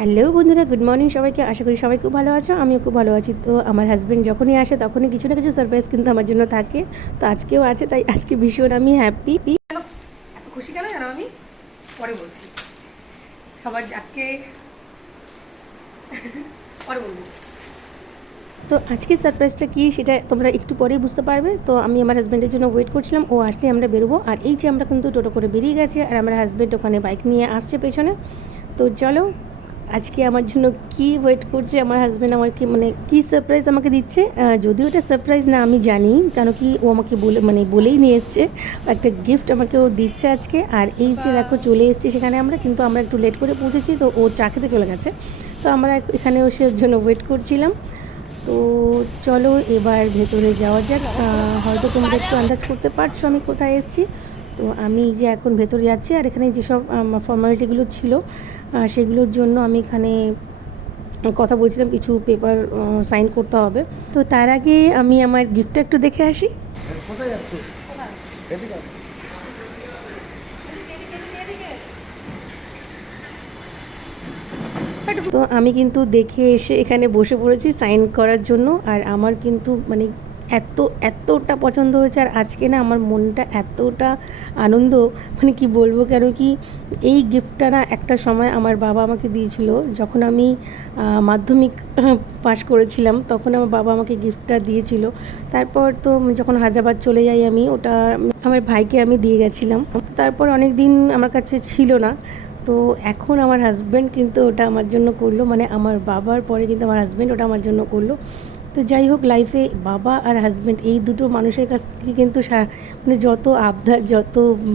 Hello বন্ধুরা good morning সবাইকে। আশা করি সবাই খুব ভালো আছো আমিও খুব ভালো আছি। তো আমার হাজব্যান্ড যখনই আসে তখনই কিছু না কিছু সারপ্রাইজ কিন্তু আমার জন্য থাকে। তো আজকেও আছে তাই আজকে ভীষণ আমি হ্যাপি এত খুশি কেন জানো আমি? পরে বলছি। সবার আজকে পরে বলব। তো আজকে সারপ্রাইজটা কী সেটা তোমরা একটু পরেই বুঝতে পারবে। তো আমি আমার হাজব্যান্ডের জন্য ওয়েট করছিলাম ও আসলে আমরা বেরোবো। আর এই যে আমরা কিন্তু টোটো করে বেরিয়ে গেছে আর আমার হাজব্যান্ড ওখানে বাইক নিয়ে আসছে পেছনে। তো চলো আজকে আমার জন্য কি ওয়েট করছে আমার হাজব্যান্ড আমাকে মানে কি সারপ্রাইজ আমাকে দিচ্ছে? যদিও এটা সারপ্রাইজ না আমি জানি কেন কি ও আমাকে বলে মানে বলেই নিয়ে এসছে একটা গিফট আমাকে ও দিচ্ছে আজকে। আর এই যে দেখো চলে এসেছি সেখানে আমরা কিন্তু আমরা একটু লেট করে পৌঁছেছি তো ও চা খেতে চলে গেছে। তো আমরা এখানে ওর জন্য ওয়েট করছিলাম। তো চলো এবার ভেতরে যাওয়া যাক। হয়তো তোমরা একটু আন্দাজ করতে পারছ আমি কোথায় এসেছি। তো আমি যে এখন ভেতরে যাচ্ছি আর এখানে যেসব ফর্মালিটিগুলো ছিল সেগুলোর জন্য আমি এখানে কথা বলছিলাম কিছু পেপার সাইন করতে হবে। তো তার আগে আমি আমার গিফটটা একটু দেখে আসি। তো আমি কিন্তু দেখে এসে এখানে বসে পড়েছি সাইন করার জন্য। আর আমার কিন্তু মানে এত, এতটা পছন্দ হয়েছে আর আজকে না আমার মনটা এতটা আনন্দ মানে কি বলব কেন কি, এই গিফটটা না একটা সময় আমার বাবা আমাকে দিয়েছিল, যখন আমি মাধ্যমিক পাশ করেছিলাম, তখন আমার বাবা আমাকে গিফটটা দিয়েছিল। তারপর তো যখন হায়দ্রাবাদ চলে যাই আমি, ওটা আমার ভাইকে আমি দিয়ে গেছিলাম। তারপর অনেক দিন আমার কাছে ছিল না, তো এখন আমার হাজব্যান্ড কিন্তু ওটা আমার জন্য করল মানে আমার বাবার পরে কিন্তু আমার হাজব্যান্ড ওটা আমার জন্য করল। তো যাই হোক লাইফে বাবা আর হাজব্যান্ড এই দুটো মানুষের কাছ থেকে কিন্তু মানে যত আবদার, যত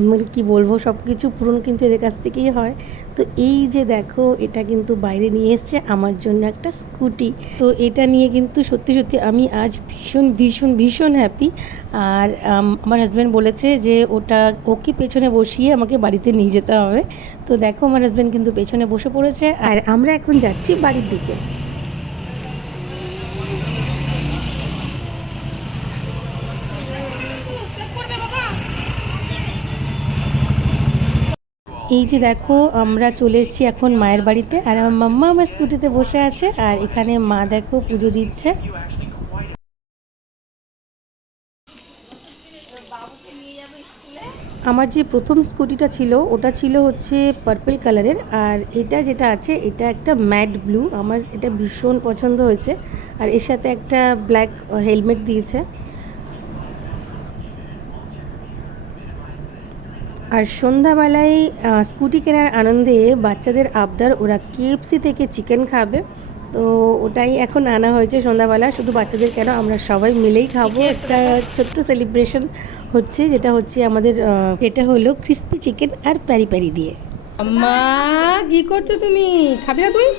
মানে কী বলব সব কিছু পূরণ কিন্তু এদের কাছ থেকেই হয়। তো এই যে দেখো, এটা কিন্তু বাইরে নিয়ে এসছে আমার জন্য একটা স্কুটি। তো এটা নিয়ে কিন্তু সত্যি সত্যি আমি আজ ভীষণ ভীষণ ভীষণ হ্যাপি আর আমার হাজব্যান্ড বলেছে যে ওটা, ওকে পেছনে বসিয়ে আমাকে বাড়িতে নিয়ে যেতে হবে। তো দেখো, আমার হাজব্যান্ড কিন্তু পেছনে বসে পড়েছে। আর আমরা এখন যাচ্ছি বাড়ির দিকে। এই যে দেখো, আমরা চলে এসেছি এখন মায়ের বাড়িতে। আর আমার মাম্মা আমার স্কুটিতে বসে আছে, আর এখানে মা দেখো পুজো দিচ্ছে। আমার যে প্রথম স্কুটিটা ছিল, ওটা ছিল হচ্ছে পার্পল কালারের আর এটা যেটা আছে, এটা একটা ম্যাট ব্লু আমার এটা ভীষণ পছন্দ হয়েছে, আর এর সাথে একটা ব্ল্যাক হেলমেট দিয়েছে। আর সন্ধ্যাবেলায় স্কুটি কেনার আনন্দে বাচ্চাদের আবদার ওরা কেএফসি থেকে চিকেন খাবে। তো ওটাই এখন আনা হয়েছে সন্ধ্যাবেলা শুধু বাচ্চাদের কেন আমরা সবাই মিলেই খাব। একটা ছোট্ট সেলিব্রেশন হচ্ছে যেটা হচ্ছে আমাদের এটা হলো ক্রিস্পি চিকেন আর প্যারি প্যারি দিয়ে। মা কি করছ তুমি? খাবে না তুমি?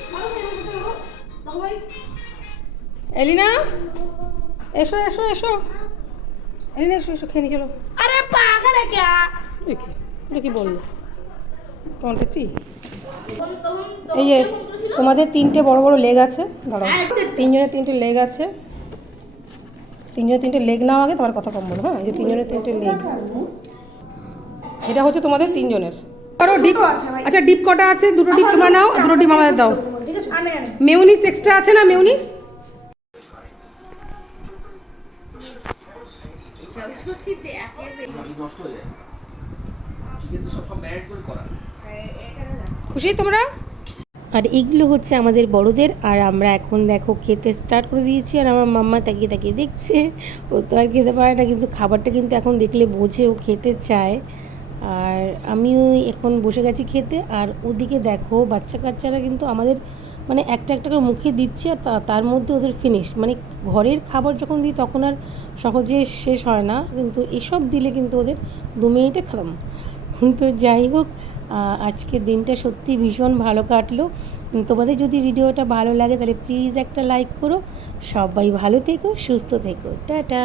এলিনা? এসো এসো এসো। এলিনা এসো এসো খেয়ে নিয়ে চলো আরে পাগল কে? দেখি এটা কি বলল তোমার টেস্টি এই যে তোমাদের তিনটে বড় বড় লেগ আছে। দাঁড়াও তিনজনের তিনটে লেগ আছে। তিনজনের তিনটে লেগ নাও আগে তোমার কথা কম বলো হ্যাঁ? এই যে তিনজনের তিনটে লেগ। এটা হচ্ছে তোমাদের তিনজনের। আরও ডিপ আচ্ছা ডিপ কটা আছে? দুটো ডিপ তোমরা নাও দুটো ডিপ আমাদের দাও। মেউনিস এক্সট্রা আছে না মেউনিস? নষ্ট হয়ে যায় চিকেন তো সব সব ম্যারিনেট করে করা খুশি তোমরা? আর এগুলো হচ্ছে আমাদের বড়দের, আর আমরা এখন দেখো খেতে স্টার্ট করে দিয়েছি, আর আমার মাম্মা তাকিয়ে তাকিয়ে দেখছে, ও তো আর খেতে পারে না, কিন্তু খাবারটা কিন্তু এখন দেখলে বোঝে, ও খেতে চায়। আর আমিও এখন বসে গেছি খেতে, আর ওদিকে দেখো বাচ্চা কাচ্চারা কিন্তু আমাদের মানে একটা একটা করে মুখে দিচ্ছে, আর তার মধ্যে ওদের ফিনিশ মানে ঘরের খাবার যখন দিই তখন আর সহজে শেষ হয় না, কিন্তু এসব দিলে কিন্তু ওদের দু মিনিটে খতম। তো যাই হোক আজকের দিনটা সত্যি ভীষণ ভালো কাটলো। তোমাদের যদি ভিডিওটা ভালো লাগে তাহলে প্লিজ একটা লাইক করো। সবাই ভালো থেকো, সুস্থ থেকো। টাটা!